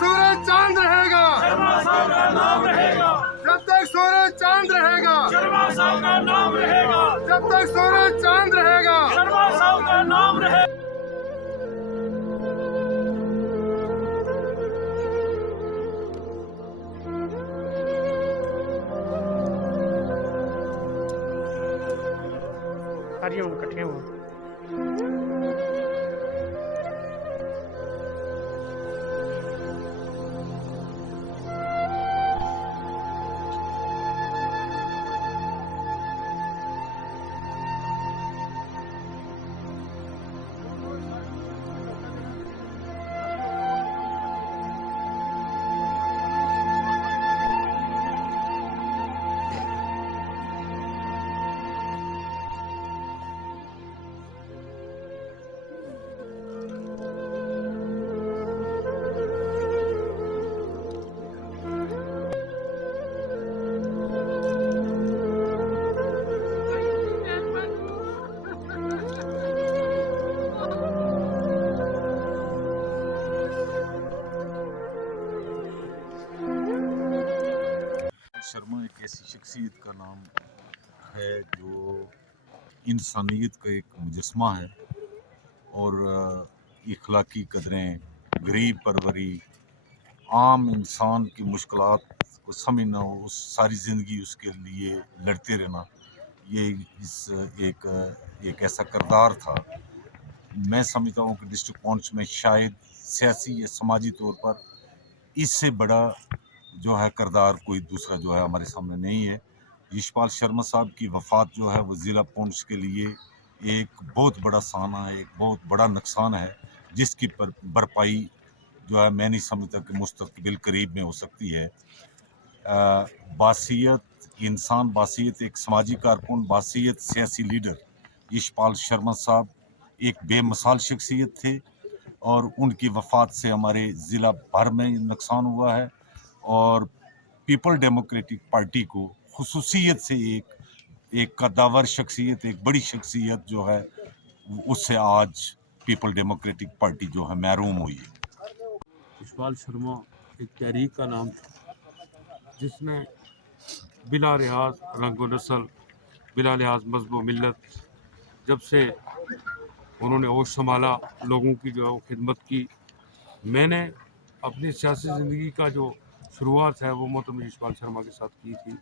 सूरज चांद रहेगा, शर्मा साहब का नाम रहेगा, जब तक सूरज चांद रहेगा, शर्मा साहब का नाम रहेगा, जब तक सूरज चांद रहेगा। शर्मा साहब का नाम रहेगा। इकट्ठे हो शर्मा एक ऐसी शख्सियत का नाम है जो इंसानियत का एक मुजस्मा है और इखलाकी कदरें, गरीब परवरी, आम इंसान की मुश्किलात को समझना, उस सारी ज़िंदगी उसके लिए लड़ते रहना, ये एक ऐसा किरदार था। मैं समझता हूँ कि डिस्ट्रिक्ट पॉन्च में शायद सियासी या समाजी तौर पर इससे बड़ा जो है किरदार कोई दूसरा जो है हमारे सामने नहीं है। यशपाल शर्मा साहब की वफ़ात जो है वो ज़िला पुंछ के लिए एक बहुत बड़ा साना है, एक बहुत बड़ा नुकसान है, जिसकी भरपाई जो है मैं नहीं समझता कि मुस्तक़बिल करीब में हो सकती है। बासियत इंसान, बासियत एक समाजी कारकुन, बासियत सियासी लीडर यशपाल शर्मा साहब एक बेमिसाल शख्सियत थे और उनकी वफ़ात से हमारे ज़िला भर में नुकसान हुआ है और पीपल डेमोक्रेटिक पार्टी को खुसूसियत से एक कद्दावर शख्सियत, एक बड़ी शख्सियत जो है उससे आज पीपल डेमोक्रेटिक पार्टी जो है महरूम हुई है। यशपाल शर्मा एक तहरीक का नाम था जिसने बिला लिहाज रंग व नस्ल, बिला लिहाज मज़हब व मिल्लत, जब से उन्होंने होश संभाला, लोगों की जो खिदमत की। मैंने अपनी सियासी ज़िंदगी का जो शुरुआत है वो मोहतरम यशपाल शर्मा के साथ की थी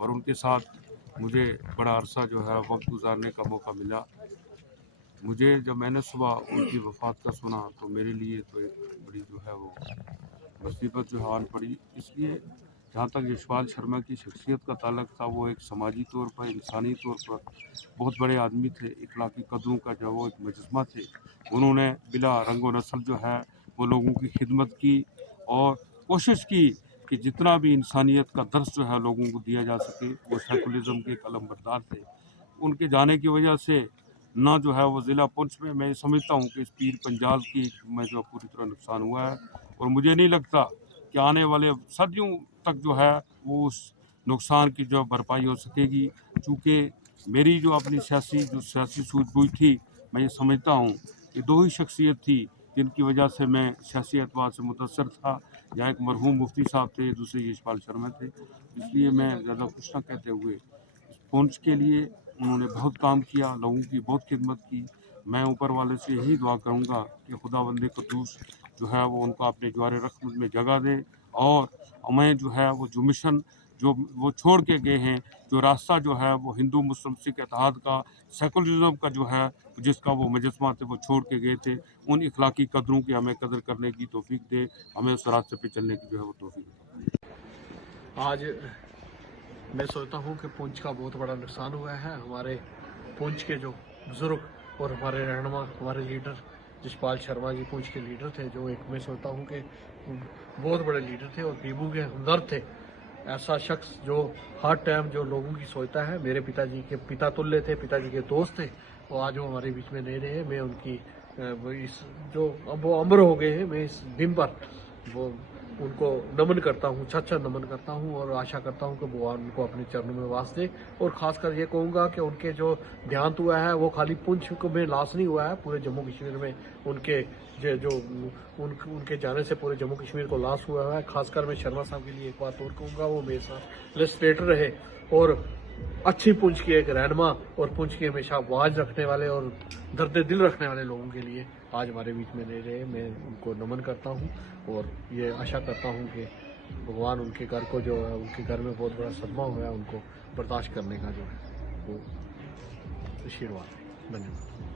और उनके साथ मुझे बड़ा अरसा जो है वक्त गुजारने का मौका मिला। मुझे जब मैंने सुबह उनकी वफ़ात का सुना तो मेरे लिए तो एक बड़ी जो है वो मुसीबत जो है आन पड़ी। इसलिए जहाँ तक यशपाल शर्मा की शख्सियत का ताल्लुक था, वो एक समाजी तौर पर, इंसानी तौर पर बहुत बड़े आदमी थे, इखलाकी कदरों का जो वो एक मुजस्मा थे। उन्होंने बिला रंग व नस्ल जो है वो लोगों की खिदमत की और कोशिश की कि जितना भी इंसानियत का दर्स जो है लोगों को दिया जा सके। वो सेकुलरिज्म के कलम बरदार थे। उनके जाने की वजह से ना जो है वो ज़िला पुंछ में मैं समझता हूँ कि इस पीर पंजाल की में जो पूरी तरह नुकसान हुआ है और मुझे नहीं लगता कि आने वाले सदियों तक जो है वो उस नुकसान की जो भरपाई हो सकेगी, चूँकि मेरी जो अपनी सियासी सूझबूझ थी, मैं ये समझता हूँ कि दो ही शख्सियत थी जिनकी वजह से मैं सियासी एतबार से मुतासर था। यहाँ एक मरहूम मुफ्ती साहब थे, दूसरे यशपाल शर्मा थे। इसलिए मैं ज़्यादा कुछ ना कहते हुए पुंछ के लिए उन्होंने बहुत काम किया, लोगों की बहुत खिदमत की। मैं ऊपर वाले से यही दुआ करूँगा कि खुदावंद कुद्दूस जो है वो उनको अपने जवार रहमत में जगह दे, और मैं जो है वो मिशन जो वो छोड़ के गए हैं, जो रास्ता जो है वो हिंदू मुस्लिम सिख इत्तेहाद का, सेकुलरिज्म का जो है जिसका वो मुजस्मा थे वो छोड़ के गए थे, उन इखलाकी कदरों की हमें कदर करने की तौफीक दे, हमें उस रास्ते पे चलने की जो है वो तौफीक दे। आज मैं सोचता हूँ कि पुंछ का बहुत बड़ा नुकसान हुआ है। हमारे पुंछ के जो बुजुर्ग और हमारे रहनुमा, हमारे लीडर यशपाल शर्मा जी पुंछ के लीडर थे, जो एक मैं सोचता हूँ कि बहुत बड़े लीडर थे और बीबू के हमदर्द थे। ऐसा शख्स जो हर टाइम जो लोगों की सोचता है, मेरे पिताजी के पिता तुल्य थे, पिताजी के दोस्त थे, और आज वो हमारे बीच में नहीं रहे। मैं उनकी इस जो अब वो अमर हो गए हैं, मैं इस दिन पर वो उनको नमन करता हूँ, सच्चा नमन करता हूँ, और आशा करता हूँ कि भगवान उनको अपने चरणों में वास दे। और खासकर ये कहूँगा कि उनके जो देहांत हुआ है वो खाली पुंछ में लाश नहीं हुआ है, पूरे जम्मू कश्मीर में उनके उनके जाने से पूरे जम्मू कश्मीर को लाश हुआ है। खासकर मैं शर्मा साहब के लिए एक बात और कहूँगा, वो मेरे साथ लेजिस्लेटर रहे और अच्छी पुंछ के एक रहनुमा, और पुंछ की हमेशा आवाज रखने वाले और दर्द दिल रखने वाले लोगों के लिए आज हमारे बीच में नहीं रहे। मैं उनको नमन करता हूँ और ये आशा करता हूँ कि भगवान उनके घर को जो है, उनके घर में बहुत बड़ा सदमा हुआ है, उनको बर्दाश्त करने का जो है वो आशीर्वाद। धन्यवाद।